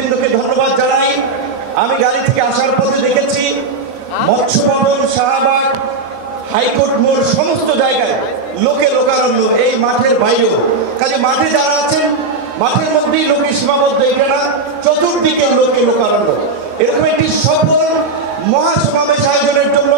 নেতৃবৃন্দকে ধন্যবাদ জানাই। আমি গাড়ি থেকে আসার পথে দেখেছি মৎস্য ভবন, শাহবাগ, হাইকোর্ট মোড় সমস্ত জায়গায় লোকে লোকারণ্য, এই মাঠের বাইরেও। কাজে মাঠে যারা আছেন মাঠের মধ্যেই লোকে সীমাবদ্ধ, এটা না চতুর্দিকে লোকে লোকারণ্য। এরকম একটি সফল মহাসমাবেশ আয়োজনের জন্য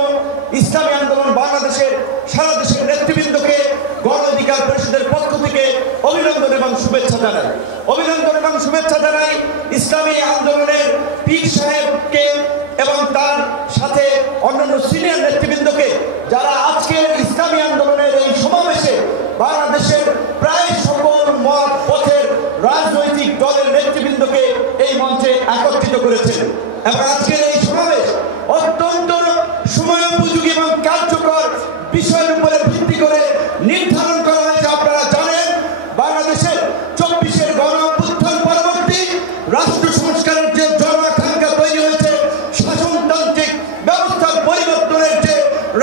ইসলামী আন্দোলন বাংলাদেশের সারা দেশের নেতৃবৃন্দকে গণ অধিকার পরিষদের পক্ষ থেকে অভিনন্দন এবং শুভেচ্ছা জানাই। অভিনন্দন এবং শুভেচ্ছা জানাই ইসলামী আন্দোলনের পীর সাহেবকে এবং তার সাথে অন্যান্য সিনিয়র নেতৃবৃন্দকে, যারা আজকের ইসলামী আন্দোলনের এই সমাবেশে বাংলাদেশের প্রায় সকল মত পথের রাজনৈতিক দলের নেতৃবৃন্দকে এই মঞ্চে একত্রিত করেছেন। এবং আজকের এই সমাবেশ অত্যন্ত সময়োপযোগী এবং কার্যকর বিষয়ের উপরে ভিত্তি করে নির্ধারণ করা হয়েছে। আপনারা জানেন বাংলাদেশের 24-এর গণ অভ্যুত্থান পরবর্তী রাষ্ট্র সংস্কারের যে জন আকাঙ্ক্ষা তৈরি হয়েছে, শাসনতান্ত্রিক ব্যবস্থার পরিবর্তনের যে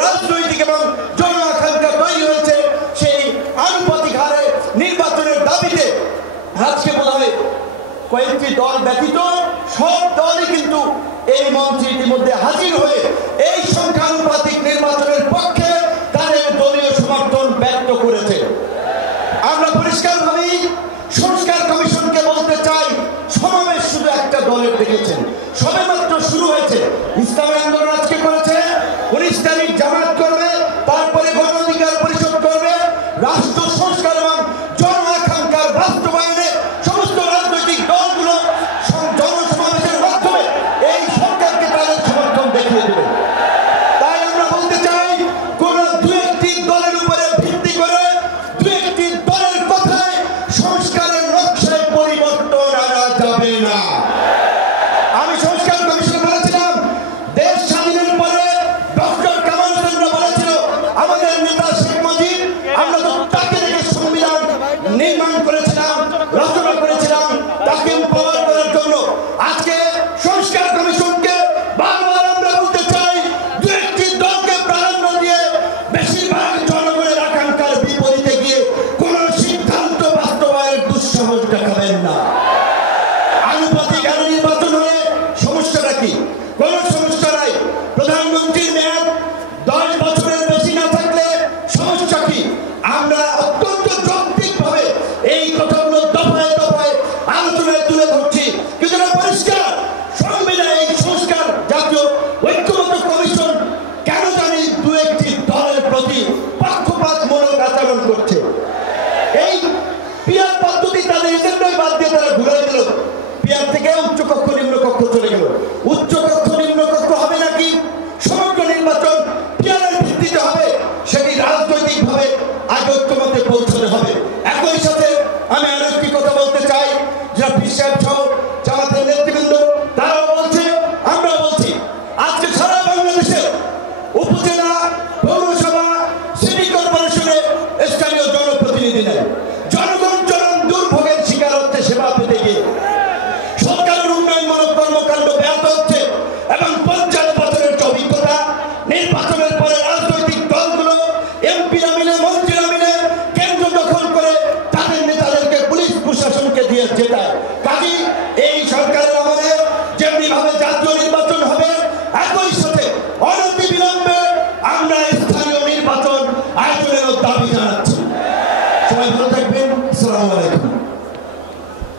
রাজনৈতিক এবং জন আকাঙ্ক্ষা তৈরি হয়েছে, সেই আনুপাতিক হারে নির্বাচনের দাবিতে আজকে বলা হয় কয়েকটি দল ব্যতীত সব দলই কিন্তু এই মঞ্চে ইতিমধ্যে হাজির হয়ে এই সংখ্যানুপাতিক নির্বাচনের পক্ষে তাদের দলীয় সমর্থন ব্যক্ত করেছে। আমরা পরিষ্কারভাবেই সংস্কার কমিশনকে বলতে চাই, সমাবেশ শুধু একটা দলের দেখেছেন, সবেমাত্র শুরু হয়েছে। ইসলামী আন্দোলন আজকে করেছে, 19 তারিখ জামাত করবে, তারপরে গণ অধিকার পরিষদ করবে। রাষ্ট্র সংস্কার এবং জন আকাঙ্ক্ষার বাস্তবায়নে সমস্ত রাজনৈতিক দলগুলো জনসমাবেশের মাধ্যমে এই সরকারকে তাদের সমর্থন দেখিয়ে দেবে। তাই আমরা বলতে চাই, কোন দু একটি দলের উপরে ভিত্তি করে দু একটি দলের কথায় সংস্কারের নকশায় পরিবর্তন আনা যাবে না। আমি সংস্কার কমিশনে বলেছিলাম, দেশ স্বাধীনের পরে ডক্টর কামাল চন্দ্র বলেছিল আমাদের নেতা শেখ মুজিব, আমরা তো তাকে দেখে সংবিধান নির্মাণ করেছিলাম, রচনা করেছিলাম তাকে উপহার করার জন্য। আজকে সংস্কার কমিশনকে বারবার আমরা বলতে চাই, দু একটি দলকে প্রাধান্য দিয়ে বেশিরভাগ জনগণের আকাঙ্ক্ষার বিপরীতে গিয়ে কোন সিদ্ধান্ত বাস্তবায়নের দুঃসাহস দেখাবেন না। আনুপাতিক হারে নির্বাচন হলে সমস্যাটা কি? কোন সমস্যা নাই। প্রধানমন্ত্রীর মেয়াদ 10 বছরের বেশি না থাকলে সমস্যা কি? আমরা অত্যন্ত যৌক্তিকভাবে এই কথাগুলো দফায় দফায় আলোচনায় তুলে ধরছি, কিন্তু পরিষ্কার সংবিধান এই সংস্কার জাতীয় ঐক্যমত্য কমিশন কেন জানি দু একটি দলের প্রতি পক্ষপাতমূলক আচরণ করছে। এই পিয়ার পদ্ধতি তাদের এজেন্ডায় বাদ দিয়ে তারা ঘুরে দিল। পিয়ার থেকে উচ্চকক্ষ নিম্নকক্ষ চলে গেল। উচ্চকক্ষ নিম্নকক্ষ হবে নাকি সমগ্র নির্বাচন পিয়ারের ভিত্তিতে হবে, সেটি রাজনৈতিকভাবে আগে ঐক্যমত্যে পৌঁছাতে হবে। একই সাথে আমি আরো একটি কথা বলতে চাই, যারা পীর সাহেব সহ জামাতের নেতৃবৃন্দ তারাও বলছে, আমরা বলছি, আজকে সারা বাংলাদেশে উপজেলা, পৌরসভা, সিটি কর্পোরেশনে স্থানীয় জনপ্রতিনিধি নেয়। জনগণ চরম দুর্ভোগের শিকার হচ্ছে সেবা পেতে গিয়ে। সরকারের উন্নয়নমূলক কর্মকাণ্ড ব্যাহত হচ্ছে এবং 50 বছরের যে অভিজ্ঞতা, নির্বাচনের পরে রাজনৈতিক দলগুলো এমপিরা মিলে, মন্ত্রীরা মিলে কেন্দ্র দখল করে তাদের নেতাদেরকে পুলিশ প্রশাসনকে দিয়ে জেতায়। কাজী